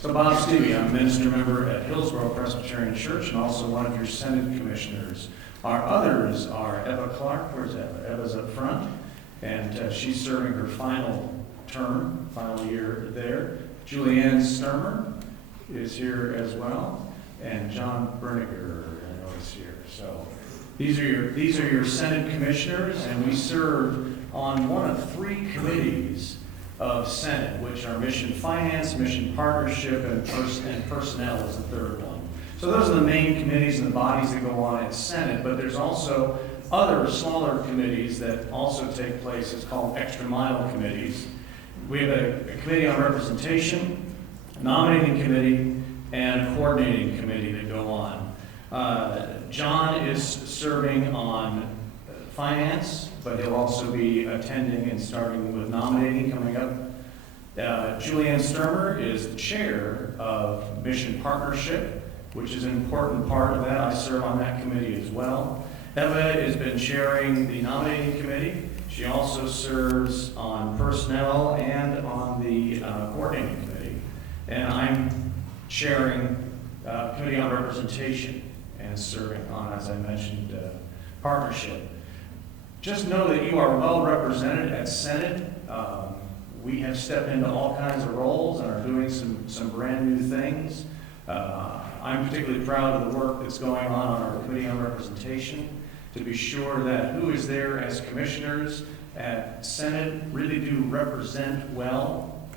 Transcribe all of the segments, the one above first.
So Bob Stevie, I'm a minister member at Hillsborough Presbyterian Church and also one of your Synod commissioners. Our others are Eva Clark. Where's Eva? Eva's up front, and she's serving her final year there. Julianne Sturmer is here as well, and John Berniger, I know, is here. So these are your Synod commissioners, and we serve on one of 3 committees of Synod, which are Mission Finance, Mission Partnership, and Personnel is the 3rd one. So those are the main committees and the bodies that go on at Synod, but there's also other smaller committees that also take place. It's called extra mile committees. We have a committee on representation, a nominating committee, and a coordinating committee that go on. John is serving on finance, but he'll also be attending and starting with nominating coming up. Julianne Sturmer is the chair of Mission Partnership, which is an important part of that. I serve on that committee as well. Eva has been chairing the nominating committee. She also serves on personnel and on the coordinating committee. And I'm chairing committee on representation and serving on, as I mentioned, partnership. Just know that you are well represented at Synod. We have stepped into all kinds of roles and are doing some brand new things. I'm particularly proud of the work that's going on our Committee on Representation to be sure that who is there as commissioners at Synod really do represent well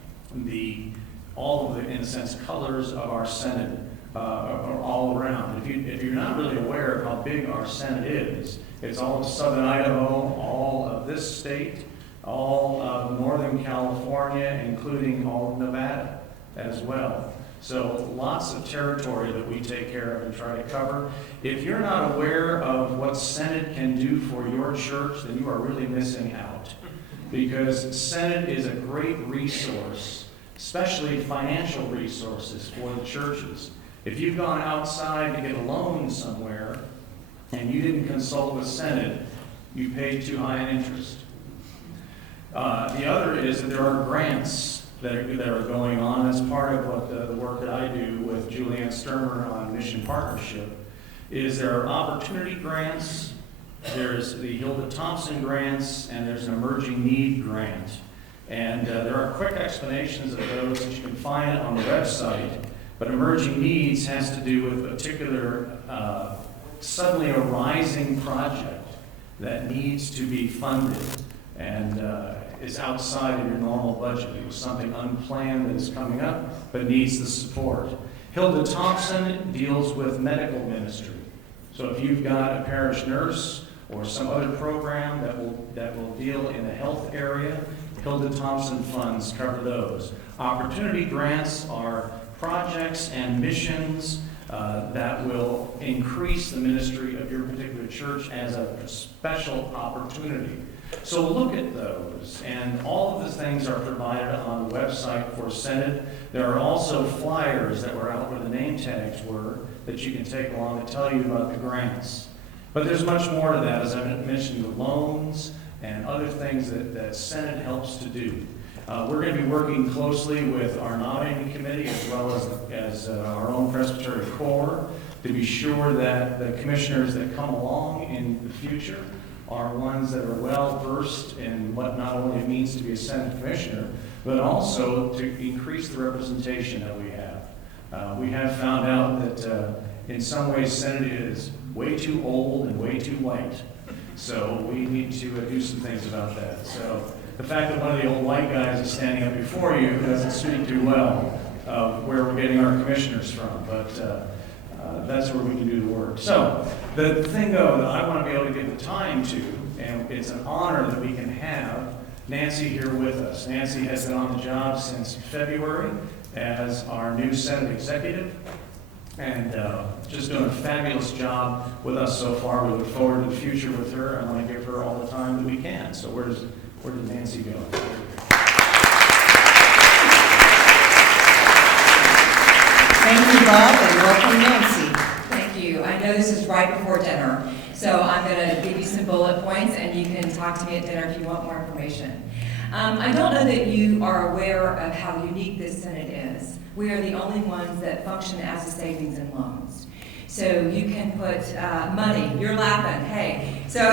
all of the, in a sense, colors of our Synod are all around. If you're not really aware of how big our Synod is, it's all of Southern Idaho, all of this state, all of Northern California, including all of Nevada as well. So lots of territory that we take care of and try to cover. If you're not aware of what Synod can do for your church, then you are really missing out. Because Synod is a great resource, especially financial resources for the churches. If you've gone outside to get a loan somewhere and you didn't consult with Synod, you paid too high an interest. The other is that there are grants that are going on as part of what the work that I do with Julianne Sturmer on Mission Partnership. Is there are opportunity grants, there's the Hilda Thompson grants, and there's an emerging need grant. And there are quick explanations of those that you can find on the website. But emerging needs has to do with a particular suddenly arising project that needs to be funded and is outside of your normal budget. It was something unplanned that is coming up but needs the support. Hilda Thompson deals with medical ministry. So if you've got a parish nurse or some other program that will deal in the health area, Hilda Thompson funds cover those. Opportunity grants are projects and missions that will increase the ministry of your particular church as a special opportunity. So look at those, and all of the things are provided on the website for Synod. There are also flyers that were out where the name tags were that you can take along to tell you about the grants. But there's much more to that, as I mentioned, the loans and other things that Synod helps to do. We're going to be working closely with our nominating committee as well as our own Presbytery Corps to be sure that the commissioners that come along in the future are ones that are well versed in what not only it means to be a Synod commissioner, but also to increase the representation that we have. We have found out that in some ways Synod is way too old and way too white. So we need to do some things about that. So the fact that one of the old white guys is standing up before you doesn't speak too well of where we're getting our commissioners from, but that's where we can do the work. So the thing, though, that I want to be able to give the time to, and it's an honor that we can have Nancy here with us. Nancy has been on the job since February as our new Synod executive, and just doing a fabulous job with us so far. We look forward to the future with her. I want to give her all the time that we can. So where does Nancy go? Thank you, Bob, and welcome, Nancy. Thank you. I know this is right before dinner, so I'm going to give you some bullet points, and you can talk to me at dinner if you want more information. I don't know that you are aware of how unique this Synod is. We are the only ones that function as a savings and loans. So you can put money, you're laughing, hey. So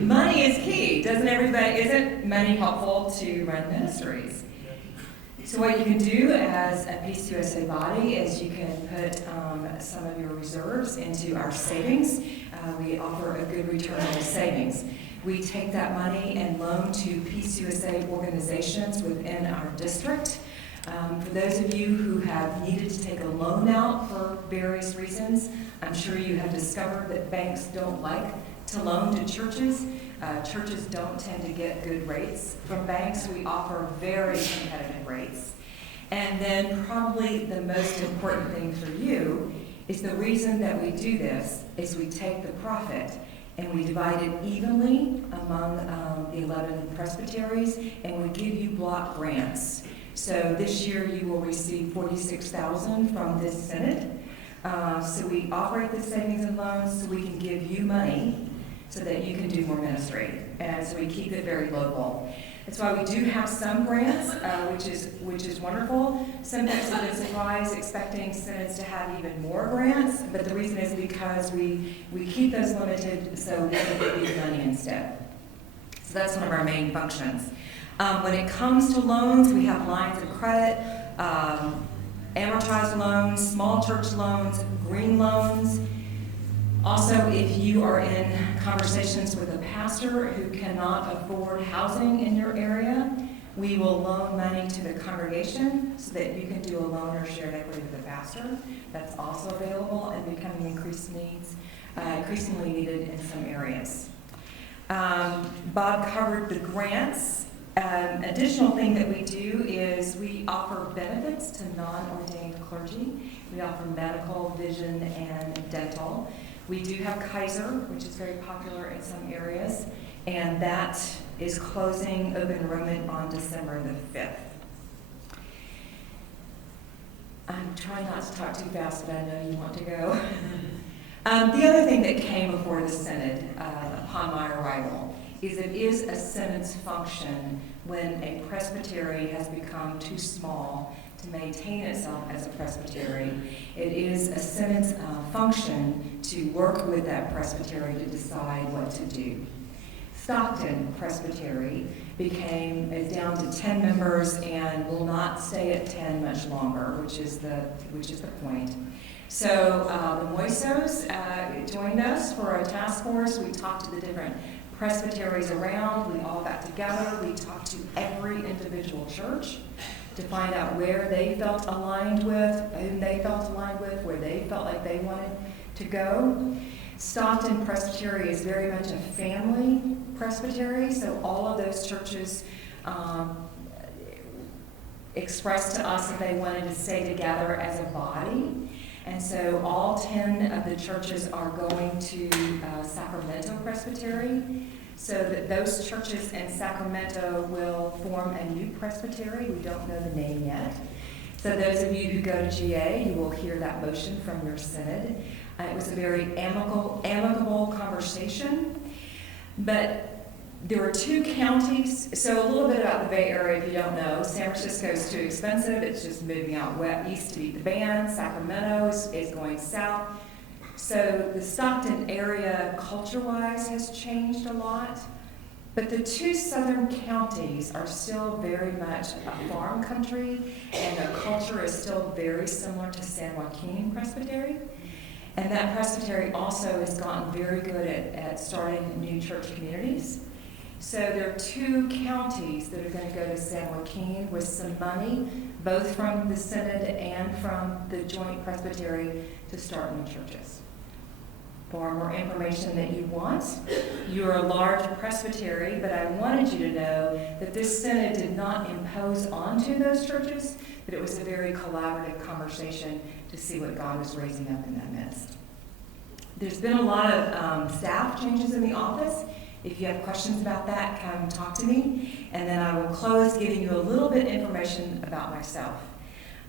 money is key. Isn't money helpful to run ministries? So what you can do as a PCUSA body is you can put some of your reserves into our savings. We offer a good return on the savings. We take that money and loan to PCUSA organizations within our district. For those of you who have needed to take a loan out for various reasons, I'm sure you have discovered that banks don't like to loan to churches. Churches don't tend to get good rates from banks. We offer very competitive rates. And then probably the most important thing for you is the reason that we do this is we take the profit and we divide it evenly among the 11 presbyteries, and we give you block grants. So this year you will receive $46,000 from this Synod. So we operate the savings and loans so we can give you money so that you can do more ministry. And so we keep it very local. That's why we do have some grants, which is wonderful. Some folks have been surprised expecting synods to have even more grants, but the reason is because we keep those limited so we can give you money instead. So that's one of our main functions. When it comes to loans, we have lines of credit, amortized loans, small church loans, green loans. Also, if you are in conversations with a pastor who cannot afford housing in your area, we will loan money to the congregation so that you can do a loan or shared equity with the pastor. That's also available and becoming increasingly needed in some areas. Bob covered the grants. Additional thing that we do is we offer benefits to non-ordained clergy. We offer medical, vision, and dental. We do have Kaiser, which is very popular in some areas, and that is closing open enrollment on December the 5th. I'm trying not to talk too fast, but I know you want to go. The other thing that came before the Synod upon my arrival is it is a synod's function when a presbytery has become too small to maintain itself as a presbytery. It is a synod's function to work with that presbytery to decide what to do. Stockton Presbytery is down to 10 members and will not stay at 10 much longer, which is the point. So the Moisos joined us for a task force. We talked to the different presbyteries around. We all got together. We talked to every individual church to find out where they felt aligned with, whom they felt aligned with, where they felt like they wanted to go. Stockton Presbytery is very much a family presbytery, so all of those churches expressed to us that they wanted to stay together as a body. And so all 10 of the churches are going to Sacramento Presbytery, so that those churches in Sacramento will form a new presbytery. We don't know the name yet. So those of you who go to GA, you will hear that motion from your synod. It was a very amicable conversation, but there were 2 counties. So a little bit about the Bay Area, if you don't know. San Francisco is too expensive. It's just moving out east to beat the band. Sacramento is going south. So the Stockton area, culture-wise, has changed a lot. But the 2 southern counties are still very much a farm country, and the culture is still very similar to San Joaquin Presbytery. And that presbytery also has gotten very good at starting new church communities. So there are 2 counties that are going to go to San Joaquin with some money, both from the Synod and from the Joint Presbytery, to start new churches. For more information that you want, you're a large presbytery, but I wanted you to know that this Synod did not impose onto those churches, but it was a very collaborative conversation to see what God was raising up in that midst. There's been a lot of staff changes in the office. If you have questions about that, come talk to me. And then I will close giving you a little bit of information about myself.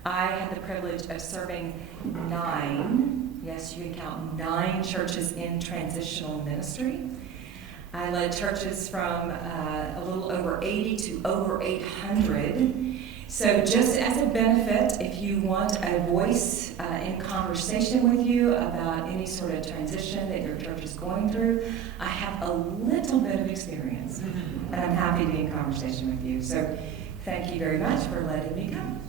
I had the privilege of serving 9, yes, you can count 9 churches in transitional ministry. I led churches from a little over 80 to over 800. So just as a benefit, if you want a voice in conversation with you about any sort of transition that your church is going through, I have a little bit of experience, and I'm happy to be in conversation with you. So thank you very much for letting me come.